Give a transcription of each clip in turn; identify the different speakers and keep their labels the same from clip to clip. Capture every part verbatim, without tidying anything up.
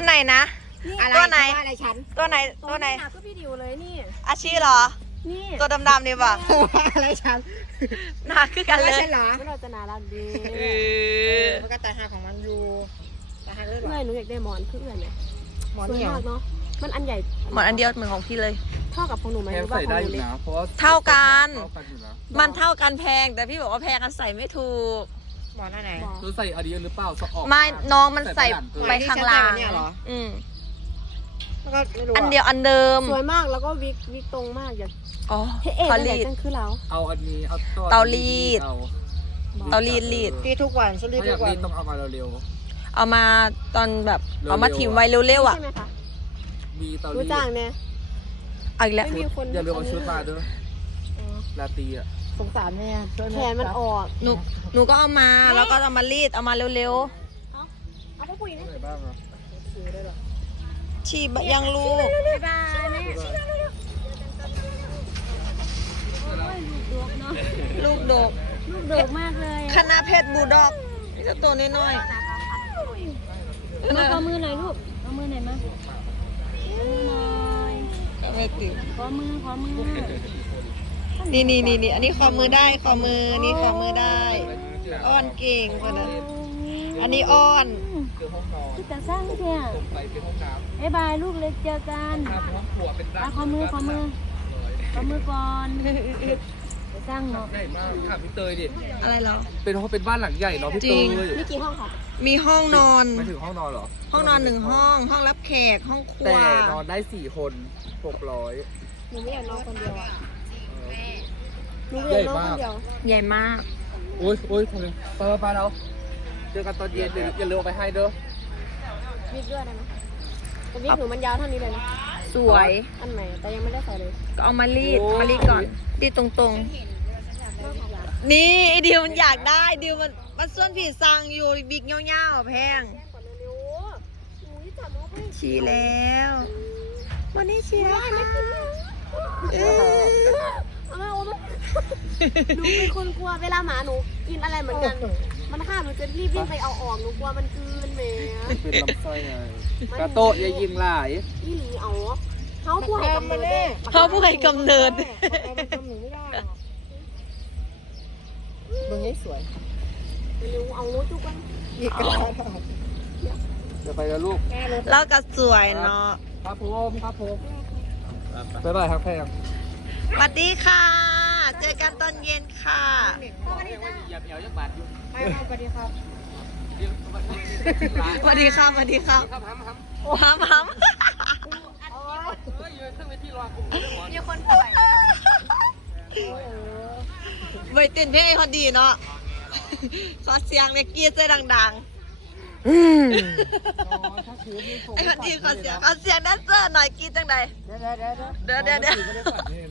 Speaker 1: ไหนนะตัวไหน
Speaker 2: อะไรฉัน
Speaker 1: ตัวไหนตัวไหน
Speaker 2: ก็พี่ดิวเลยนี่
Speaker 1: อาชีเหรอ
Speaker 2: นี่
Speaker 1: ตัวดำๆนี่ป่ะ
Speaker 2: อะไรฉัน
Speaker 1: หนาคือกันเลย
Speaker 2: ใช่เหรอไม่เราจะน่ารักดีเออมันก็ตาหาของมันอยู่ตาหาเลยหรอเพื่อนหนูอยากได้หมอนคือเพื่อนไหมหมอนเนี่ยเนาะมันอันใหญ่
Speaker 1: หมอนอันเดียวเหมือนของพี่เลย
Speaker 2: เท่ากับของหนูไหมหรือว่าของหนูเล็ก
Speaker 1: เท่ากันมันเท่ากันแพงแต่พี่บอกว่าแพงกันใส่ไม่ถูก
Speaker 2: หมอนอะไร
Speaker 3: รู้ใส่อันนี้หรือเปล่าสะออก
Speaker 1: ไม่น้องมันใส่ไปข้างล่างอืมอันเดียวอันเดิม
Speaker 2: สวยมากแล้วก็วิกวิกตรงมากอย่าง
Speaker 1: อ๋อ
Speaker 2: เอรีดคือเรา
Speaker 3: เอาอันนี้เอา
Speaker 1: เตารีดเตารีดรีด
Speaker 2: รีดทุกวันฉันรีดทุกวัน
Speaker 3: ต้องเอามาเร็ว
Speaker 1: ๆเอามาตอนแบบเอามาถิ่มไว้เร็วๆอ่ะ
Speaker 2: ใช่ไหมคะ
Speaker 3: มีเตารีด
Speaker 2: รู้จักเนี่ย
Speaker 1: เอาอีกแล้ว
Speaker 3: อย่าลืมเอาชุดมาด้วยลาตีอ่ะ
Speaker 2: สงสารเนี่ยแขนมันออก
Speaker 1: หนูหนูก็เอามาแล้วก็เอามารีดเอามาเร็วๆ
Speaker 2: เอาไปปุ๋ยนะ
Speaker 3: บ้างอ่ะ
Speaker 1: ชีบยังลูก
Speaker 2: บ๊ายบายแม่
Speaker 1: ลูกดก
Speaker 2: ลูกดกมากเลย
Speaker 1: คณะเพชรบูดอกนี่จะตัวน้อย
Speaker 2: ๆมาขอมือหน่อยลูกขอมือหน่อยมามือหน่อย
Speaker 1: ไม่ติด
Speaker 2: ขอมือขอมือ
Speaker 1: นี่นี่นี่นี่อันนี้ขอมือได้ขอมือนี่ขอมือได้อ้อนเก่งคนนั้นอันนี้อ้อน
Speaker 2: คือจะสร้างเที่ยบ๊ายบายลูกเล็กเจอกันขอมือขอมือขอมือก่อนจะสร้างเนาะ
Speaker 3: ใหญ่มากค่ะพี่เตยดิ
Speaker 1: อะไรเหรอ
Speaker 3: เป็นห้องเป็นบ้านหลังใหญ่เนาะพี่เตย
Speaker 2: มีกี่ห้องคะ
Speaker 1: มีห้องนอน
Speaker 3: ไม่ถึงห้องนอนเหรอ
Speaker 1: ห้องนอนหนึ่งห้องห้องรับแขกห้องครัว
Speaker 3: แต่นอนได้สี่คนหกร้อย
Speaker 2: หนูไม่อยากนอนคนเดียวอ่ะหนูอยากนอนคนเดียว
Speaker 1: ใหญ่มาก
Speaker 3: โอ้ยโอ้ยทำไมเปิดไปแล้วเจอกันตอนเย็นอย่าลืมไปให้เด้อ
Speaker 2: วิกด้วยได้ไหมแต่วิกหนูมันยาวเท่านี้เลยนะ
Speaker 1: สวย
Speaker 2: อันไหนแต่ยังไม่ได้ใส่เลย
Speaker 1: ก็เอามารีดมารีดก่อนรีดตรงๆนี่ไอเดียวมันอยากได้เดียวมันมันส่วนผีซังอยู่บิ๊กเงี้ยวๆแพงชี้แล้ววันนี้ชี้แล้ว
Speaker 2: เอาหนูเป็นคนกลัวเวลาหมาหนูกินอะไรเหมือนกันมันฆ่าหนูจะรีบวิ่งไปเอาออกหนูกลัวมันกลืนแหม
Speaker 3: เป็นลำไส้ไงกระโตะอย่ายิงหลาย
Speaker 2: นี่หลีเอาเขาผู้ให้กำเนิด
Speaker 1: เขาผู้ให้กำเนิด
Speaker 2: มึงให้สวยเร็วเอารถทุกวันอีกกระ
Speaker 3: เดี๋ยวไปแล้วลูก
Speaker 1: แล้วก็สวยเนาะ
Speaker 3: ครับผมครับผมบ๊ายบายครับแพง
Speaker 1: สวัสดีค่ะเจอกันตอนเย็นค่ะ
Speaker 2: สวัสดีจ้า
Speaker 3: อย่าเหนียวยักบาดอยู่
Speaker 2: สวัสดีครับ
Speaker 1: สวัสดีครับสวัสดีครับห้ามห้าม
Speaker 2: มีคนป่วย
Speaker 1: ไว้เต้นเพลงเขาดีเนาะขอเสียงเนี่ยกี้เสียงดังๆไอ้คนดีขอเสียงขอเสียงแดนเซอร์หน่อยกี้จังใดเดี๋ยวเดี๋ยวเดี๋ยวเดี๋ยว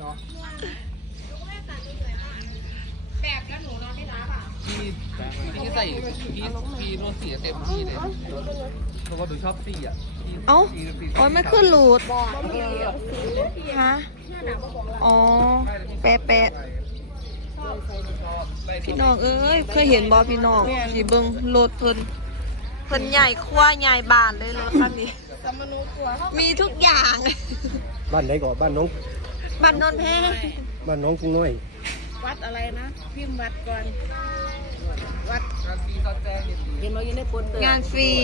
Speaker 2: แบบแล้วหนูนอนไม่รับอ่ะ
Speaker 3: พี่พี่ใส่พี่พี่นวดสีเต็มที่เลยเพราะว่าหนูชอบสีอ่ะ
Speaker 1: เอ้าโอ้ยไม่ขึ้นหลุดฮะอ๋อเป๊ะเป๊ะพี่น้องเอ้ยเคยเห็นบอพี่น้องสีเบิ้งโลดเพิ่นเพิ่นใหญ่คว้าใหญ่บานเลยรถคันนี้มีทุกอย่าง
Speaker 4: บ้านไหนก่อนบ้านน้อง
Speaker 1: บ้านนนท์แพ
Speaker 4: บ้านน้องกุ้งน้อย
Speaker 2: วัดอะไรนะพิมพ์วัดก่อนวัด
Speaker 3: งานฟรีซอสแจ้ง
Speaker 2: เห็นเรายังได้ปนเต
Speaker 1: งานฟรี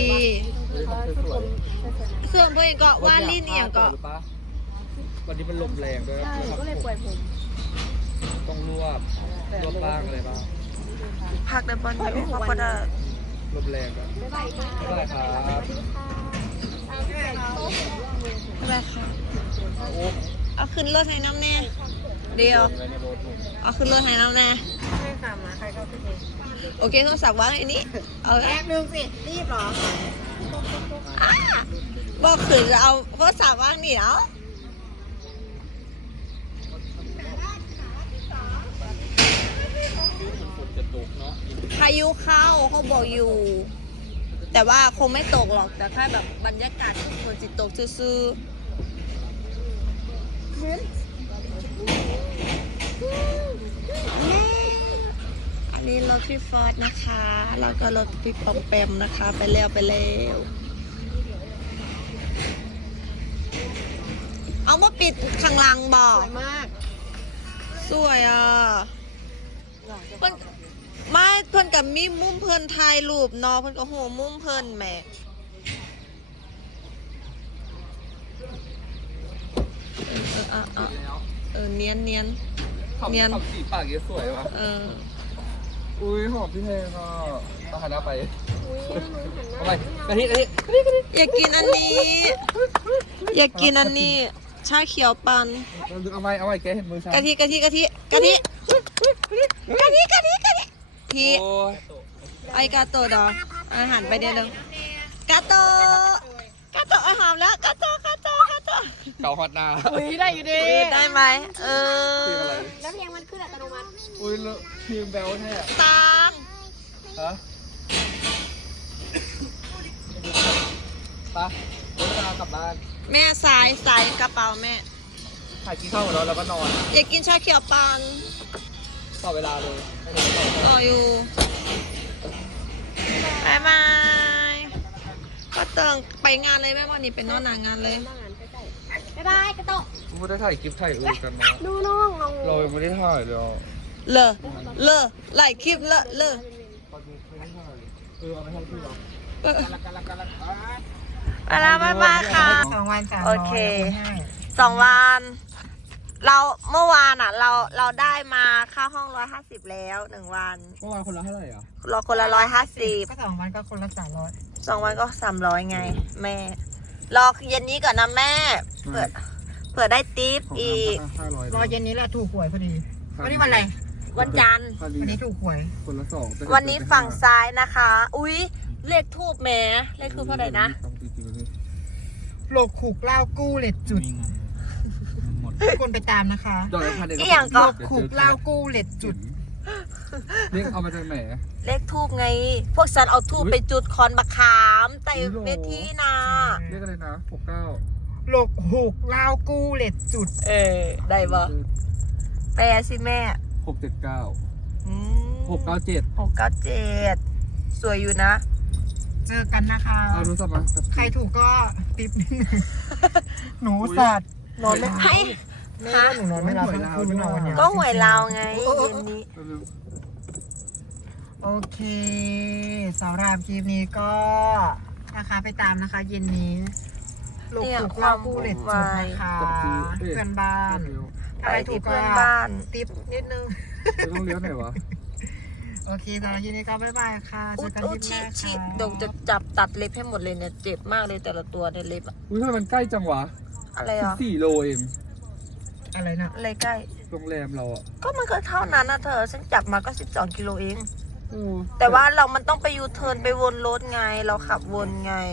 Speaker 1: เสื่อมเพื่อนก็ว่าลิ้นเอียงก็
Speaker 3: วันนี้มันลมแรงด้วย
Speaker 2: ใช่ก็เลยป่วยผม
Speaker 3: ต้องรวบรวบบ้างอะไรบ้าง
Speaker 1: พักได้บอลอยู่พักก็ได้
Speaker 3: ลมแรงก็
Speaker 2: ไม่
Speaker 3: ได้ครับ
Speaker 1: ไม่ได้ค่ะเอาขึ้นรถให้น้ำแน่เดียวเอาขึ้นรถให้น้ำแน่
Speaker 2: ไม่สามารถใครเข้าไป
Speaker 1: โอเคโทรศัพท์วางไอ้นี้เอา
Speaker 2: แป๊บนึงสิรีบหรอ
Speaker 1: บอกขืนจะเอาโทรศัพท์วางนี่เอาพายุเข้าเขาบอกอยู่แต่ว่าคงไม่ตกหรอกแต่แค่แบบบรรยากาศฝนจิตตกซื่ออันนี้รถพี่ฟอร์ดนะคะแล้วก็รถพี่ปอมแปมนะคะไปแล้วไปแล้วปิดข้างหลังบอ
Speaker 2: ส
Speaker 1: ก
Speaker 2: วยมาก
Speaker 1: สวยอ่ะเพิ่นไม่เพิ่นกับมีมุมเพิ่นถ่ายรูปเนาะเพิ่นก็โหมุมเพิ่นแหมเออเออเออเออเนียนเนียน
Speaker 3: ขับ
Speaker 1: เนียน
Speaker 3: ขับสีปากเยอะสวยวะ
Speaker 1: เออ
Speaker 3: อุ้ยหอมพี่เพลงอ่ะตาหันหน้าไปเอาไปกะทิกะทิกะทิกะทิ
Speaker 1: อยากกินอันนี้ อยากกินอันนี้ ชาเขียวปัน
Speaker 3: เอาไว้เอาไว้แกเห็นมือฉัน
Speaker 1: กะทิกะทิกะทิกะทิกะทิกะทิกะทิที
Speaker 3: โอ้ย
Speaker 1: ไอกาโตะดออาหารไปเดียวเดียวกาโตะกาโตะอาหารแล้วกาโตะกาโตะกาโตะ
Speaker 3: เกาฮอตหน้า
Speaker 2: อุ้ยได้อยู่ดี
Speaker 1: ได้ไหมเอ
Speaker 3: เพลง
Speaker 1: อ
Speaker 3: อะไร
Speaker 2: แล้วเพลงมันขึ้นอัตโนมัติ
Speaker 3: อุ้ยแล้วทีมแบลแท้
Speaker 1: ตาม
Speaker 3: ฮะปะเดี๋ยวเรากลับบ้าน
Speaker 1: แม่สายสายกระเป๋าแม่
Speaker 3: ถ่ายกินข้าวของเราแล้วก็นอน
Speaker 1: อยากกินชาเขียวปัน
Speaker 3: ต่อเวลาเลย
Speaker 1: ต่ออยู่บายบายก็เติงไปงานเลยแม่วันนี้เป็นนอนหนางานเลย
Speaker 2: บ๊ายบายกระโตะ
Speaker 3: ไม่ได้ถ่ายคลิปถ่ายอื่นกันนะ
Speaker 2: ดูน้องน้อง
Speaker 3: เรายังไม่ได้ถ่ายเลยอ่ะ
Speaker 1: เลอเลอไล่คลิปเลอะเลอ
Speaker 3: ตอนนี้ไม่ได้ถ่ายเออเอาไปทำที่เรา
Speaker 1: เออไปแล้วบายบายค่ะ
Speaker 2: สองวันสาม
Speaker 1: โอเค สองวัน เราเมื่อวานอ่ะ เราเราได้มาค่าห้องร้อยห้าสิบแล้วหนึ่งวัน
Speaker 3: เมื่อวานคนละเท่าไหร่อ่ะ
Speaker 1: เราคนละร้อยห้าสิบ
Speaker 2: ก็สองวันก็คนละสามร้อย
Speaker 1: สองวันก็สามร้อยไง แม่ รอเย็นนี้ก่อนนะแม่เผื่อเผื่อได้ทิปอีก
Speaker 3: ห้าร้อย
Speaker 2: รอเย็นนี้แหละถูกหวยพอดี วันนี้วันอะไร
Speaker 1: วันจันทร์
Speaker 2: วันนี้ถูกหวย
Speaker 3: คนละสอง
Speaker 1: วันนี้ฝั่งซ้ายนะคะ อุ๊ย เลขทูบแหม่เลขทูบเท่าไหร่นะ
Speaker 2: โลกขูกเล่ากู้เลดจุดคนไปตามนะคะ
Speaker 3: ดอกพันเดียว
Speaker 1: อีหยังก็
Speaker 2: โลกขูกเล่ากู้เลดจุด
Speaker 3: เรียกเอามาจากไหน
Speaker 1: เลขทูบไง พวกฉันเอาทูบไปจุดคอนบักขามแต่
Speaker 3: อุ๊ยเหรอ
Speaker 1: เวทีนะ
Speaker 3: เรียกอะไรนะหกเก้า
Speaker 2: โลกขูกเล่ากู้เลดจุด
Speaker 1: เออ ได้บ่แปลสิแม่
Speaker 3: หกเจ็ดเก้า
Speaker 1: อืม
Speaker 3: หกเก้าเจ็ด
Speaker 1: หกเก้าเจ็ดสวยอยู่นะ
Speaker 2: เจอกันนะคะ
Speaker 3: เอารู้สักมั้ย
Speaker 2: ใครถูกก็ติปนิดนึงหนูสัตว์นอนไม่
Speaker 1: ให้
Speaker 2: แม่ว่าหนูนอนไม่หลับทั้งคืนนอนเนี่ย
Speaker 1: ก็หวยเราไงเย็นนี้
Speaker 2: โอเคสำหรับคลิปนี้ก็นะคะไปตามนะคะ เย็นนี้ลูก
Speaker 1: เนี่ย
Speaker 2: ถูก
Speaker 1: ควา
Speaker 2: เล่าม กู้เลดจุดนะคะ เพื่อนบ้าน
Speaker 1: ไป
Speaker 2: อะไรถู
Speaker 1: ที่
Speaker 2: กก็
Speaker 1: เพื่อนบ้าน
Speaker 2: ติปนิดนึง
Speaker 3: ต้องเลี้ยวไหนวะ
Speaker 2: โอเคสำหรับคลิปนี้ก็บ๊ายบายค่ะเจ
Speaker 1: อุ๊
Speaker 2: อย กัน
Speaker 1: อุ๊
Speaker 2: ค
Speaker 1: ย
Speaker 2: ลิปห
Speaker 1: ชิ
Speaker 2: น้า
Speaker 1: ชิ
Speaker 2: ค่ะ
Speaker 1: ดงจะจับตัดเล็บให้หมดเลยเนี่ย เจ็บมากเลยแต่ละตัวในยเล็บอะ
Speaker 3: อุ้ยทำไมมันใกล้จังวะ
Speaker 1: อะไร
Speaker 3: สิบ
Speaker 1: อ่ะ
Speaker 3: สี่โลเอง
Speaker 2: อะไรนะ
Speaker 1: อะไรใกล้
Speaker 3: โรงแรมเราอ่ะ
Speaker 1: ก็มันก็เท่านั้นนะเธอ ฉันจับมาก็สิบสองกิโลเอง
Speaker 3: อืม
Speaker 1: แต่ว่าเรามันต้องไปยูเทิร์นไปวนรถไง เราขับวนไง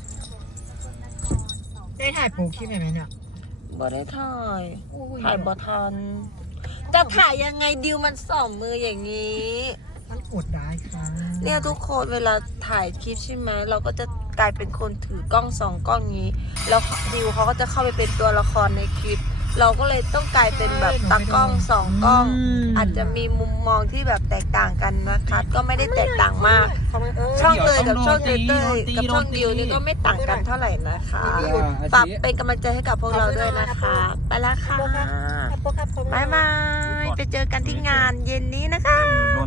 Speaker 2: ได้ถ่ายโปรคลิปไหมเนี่ย
Speaker 1: บ่ได้ถ่ายถ่ายบ่ทัน จะถ่ายยังไงดิวมันสองมืออย่างนี้
Speaker 2: มันกดได้ค่ะ
Speaker 1: เนี่ยทุกคนเวลาถ่ายคลิปใช่ไหมเราก็จะกลายเป็นคนถือกล้องสองกล้องนี้ แล้วดิวเขาก็จะเข้าไปเป็นตัวละครในคลิป เราก็เลยต้องกลายเป็นแบบตากล้องสองกล้อง อาจจะมีมุมมองที่แบบแตกต่างกันนะคะ ก็ไม่ได้แตกต่างมาก ช่องเลยกับช่องเนเต้ยกับช่องดิวนี่ก็ไม่ต่างกันเท่าไหร่นะคะฝากเป็นกำลังใจให้กับพวกเราด้วยนะคะ ไปแล้วค่ะ
Speaker 2: ครับครับ
Speaker 1: บ๊ายบาย ไปเจอกันที่งานเย็นนี้นะคะ